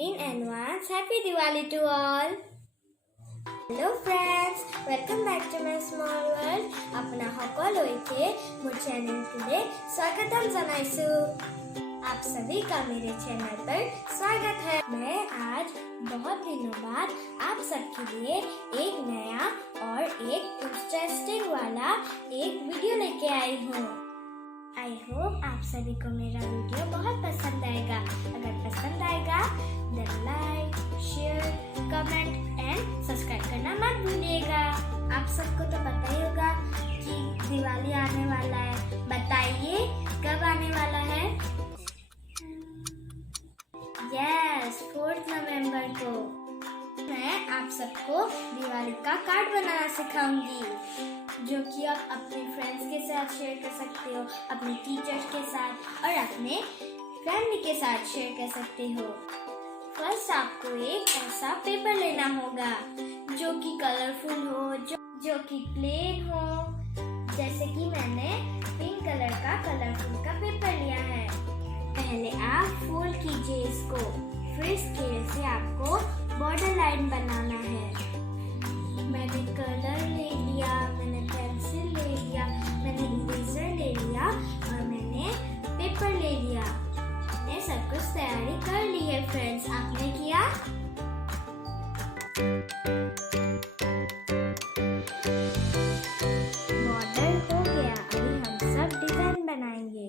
In advance, happy Diwali to all! Hello friends, welcome back to my small world. अपना সকলোকে মোৰ চেনেলটোলৈ স্বাগতম জনাইছো। आप सभी का मेरे चैनल पर स्वागत है। मैं आज बहुत दिनों बाद आप सबके लिए एक नया और एक इंटरेस्टिंग वाला एक वीडियो लेके आई हूँ। आई होप आप सभी को मेरा वीडियो बहुत पसंद आएगा। अगर पसंद आएगा then like, share, comment and subscribe करना मत भूलिएगा। आप सबको तो पता ही होगा कि दिवाली आने वाला है। बताइए कब आने वाला है? यस, 4 नवंबर को। मैं आप सबको दिवाली का कार्ड बनाना सिखाऊंगी, जो कि आप अपने फ्रेंड्स के साथ शेयर कर सकते हो, अपने टीचर्स के साथ और अपने फैमिली के साथ शेयर कर सकते हो। फर्स्ट आपको एक ऐसा पेपर लेना होगा जो कि कलरफुल हो, जो कि प्लेन हो। जैसे कि मैंने पिंक कलर का कलरफुल का पेपर लिया है। पहले आप फोल्ड कीजिए इसको, फिर स्केल से आपको बॉर्डर लाइन बनाना है। मैंने कलर ले लिया, मैंने पेंसिल ले लिया, मैंने इरेजर ले लिया और मैंने पेपर ले लिया। मैंने सब कुछ तैयारी कर ली है फ्रेंड्स। आपने किया? बॉर्डर हो गया, अभी हम सब डिजाइन बनाएंगे।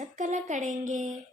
सब कलर करेंगे।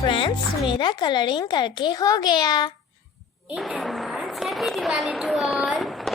फ्रेंड्स, मेरा कलरिंग करके हो गया। In advance, happy Diwali to all.